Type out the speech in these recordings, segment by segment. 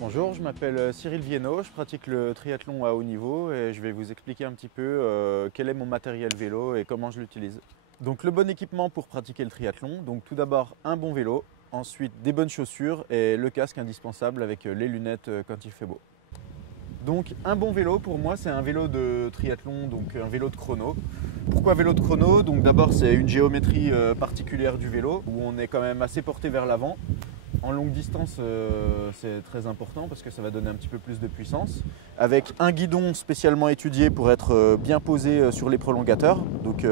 Bonjour, je m'appelle Cyril Viennot, je pratique le triathlon à haut niveau et je vais vous expliquer un petit peu quel est mon matériel vélo et comment je l'utilise. Donc le bon équipement pour pratiquer le triathlon, donc tout d'abord un bon vélo, ensuite des bonnes chaussures et le casque indispensable avec les lunettes quand il fait beau. Donc un bon vélo pour moi c'est un vélo de triathlon, donc un vélo de chrono. Pourquoi vélo de chrono? Donc d'abord c'est une géométrie particulière du vélo où on est quand même assez porté vers l'avant. En longue distance, c'est très important parce que ça va donner un petit peu plus de puissance. Avec un guidon spécialement étudié pour être bien posé sur les prolongateurs, donc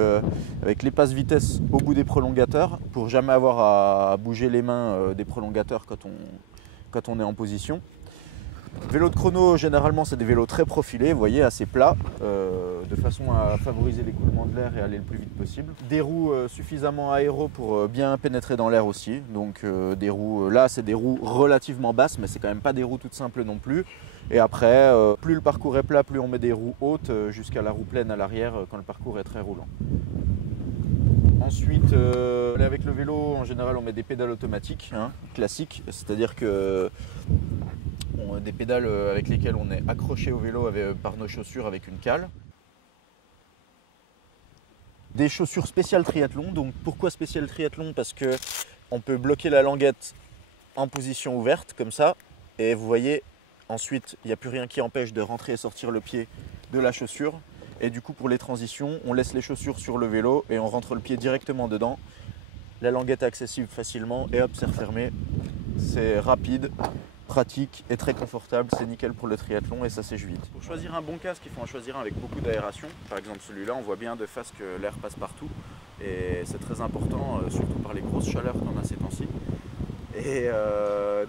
avec les passes vitesse au bout des prolongateurs, pour jamais avoir à bouger les mains des prolongateurs quand on est en position. Vélo de chrono, généralement, c'est des vélos très profilés, vous voyez, assez plats, de façon à favoriser l'écoulement de l'air et aller le plus vite possible. Des roues suffisamment aéro pour bien pénétrer dans l'air aussi. Donc des roues, là, c'est des roues relativement basses, mais c'est quand même pas des roues toutes simples non plus. Et après, plus le parcours est plat, plus on met des roues hautes jusqu'à la roue pleine à l'arrière quand le parcours est très roulant. Ensuite, avec le vélo, en général, on met des pédales automatiques, classiques, c'est-à-dire que des pédales avec lesquelles on est accroché au vélo par nos chaussures avec une cale. Des chaussures spéciales triathlon. Donc pourquoi spécial triathlon? Parce que on peut bloquer la languette en position ouverte comme ça. Et vous voyez, ensuite, il n'y a plus rien qui empêche de rentrer et sortir le pied de la chaussure. Et du coup, pour les transitions, on laisse les chaussures sur le vélo et on rentre le pied directement dedans. La languette est accessible facilement et hop, c'est refermé. C'est rapide, pratique et très confortable, c'est nickel pour le triathlon et ça sèche vite. Pour choisir un bon casque, il faut en choisir un avec beaucoup d'aération. Par exemple celui-là, on voit bien de face que l'air passe partout et c'est très important, surtout par les grosses chaleurs qu'on a ces temps-ci. Et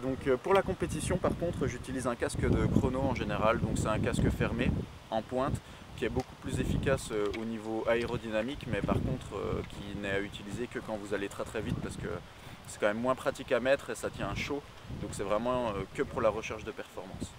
donc pour la compétition, par contre, j'utilise un casque de chrono en général, donc c'est un casque fermé en pointe qui est beaucoup plus efficace au niveau aérodynamique, mais par contre qui n'est à utiliser que quand vous allez très très vite parce que c'est quand même moins pratique à mettre et ça tient chaud, donc c'est vraiment que pour la recherche de performance.